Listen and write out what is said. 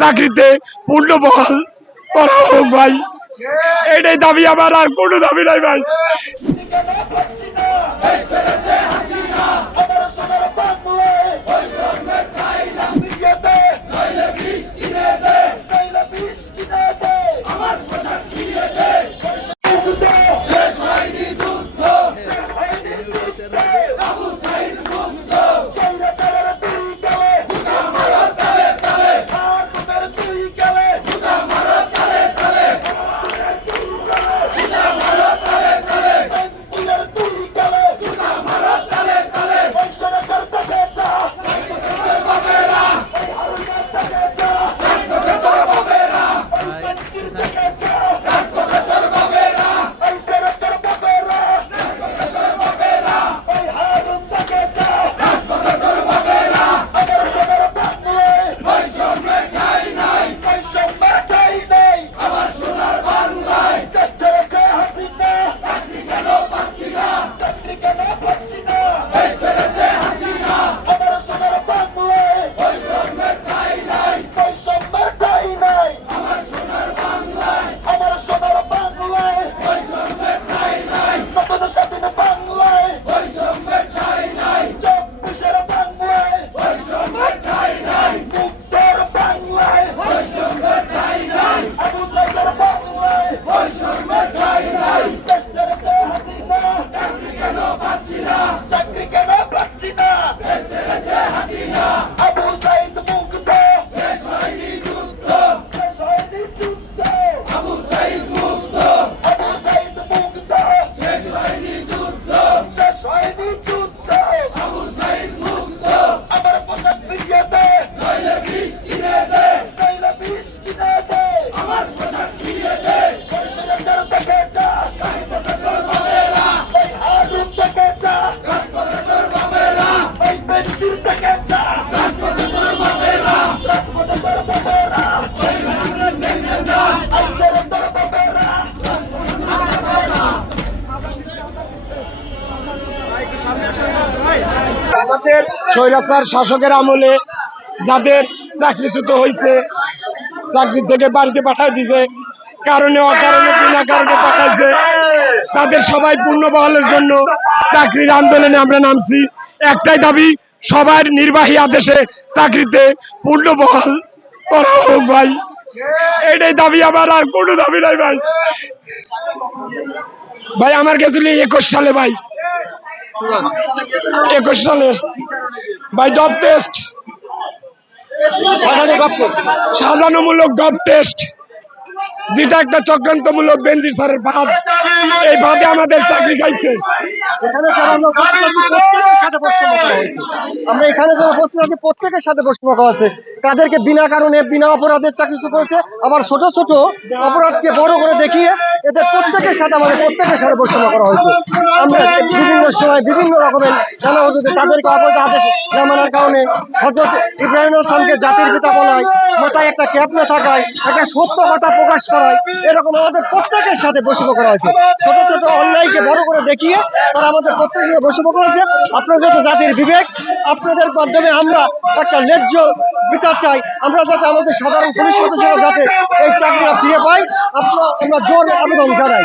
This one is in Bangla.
চাকরিতে পূর্ণ বহাল করা হোক ভাই, এটাই দাবি আমার, আর কোনো দাবি নাই ভাই। আমাদের স্বৈরাচার শাসকের আমলে যাদের চাকরিচ্যুত হয়েছে, চাকরি থেকে বাড়িতে পাঠাই দিছে, কারণে অকারণে বিনা কারণে পাঠাইছে, তাদের সবাই পূর্ণ বহালের জন্য চাকরির আন্দোলনে আমরা নামছি। একটাই দাবি, সবার নির্বাহী আদেশে চাকরিতে পূর্ণ বহাল করা হোক ভাই, এটাই দাবি আমার, আর কোনো দাবি নাই ভাই। ভাই আমার গেছিল 21 সালে ভাই, 21 সালে ভাই ডপ টেস্ট, সাজানোমূলক ডপ টেস্ট, যেটা একটা চক্রান্তমূলক বেনজির স্যারের বাদ, এই বাদে আমাদের চাকরি খাইছে। আমরা এখানে যারা উপস্থিত আছি প্রত্যেকের সাথে বৈষম্য করা হয়েছে, তাদেরকে বিনা কারণে বিনা অপরাধের চাকরিচ্যুত করেছে, আবার ছোট ছোট অপরাধকে বড় করে দেখিয়ে এদের প্রত্যেকের সাথে আমাদের প্রত্যেকের সাথে বৈষম্য করা হয়েছে। আমরা বিভিন্ন সময় বিভিন্ন রকমের জানা হচ্ছে যে তাদেরকে অবৈধ আদেশ না মানার কারণে হযরত ইব্রাহিম আলাইহিসসালামকে জাতির পিতা বলায়, মাথায় একটা ক্যাপ না থাকায়, একটা সত্য কথা প্রকাশ করায়, এরকম আমাদের প্রত্যেকের সাথে বৈষম্য করা হয়েছে। ছোট ছোট অন্যায়কে বড় করে দেখিয়ে তারা আমাদের প্রত্যেকের সাথে বৈষম্য করেছে। আপনারা যাতে জাতির বিবেক, আপনাদের মাধ্যমে আমরা একটা ন্যায্য বিচার চাই, আমরা যাতে আমাদের সাধারণ পুলিশ সদস্যরা যাতে এই চাকরিটা ফিরে পাই, আমরা জোর আবেদন জানাই।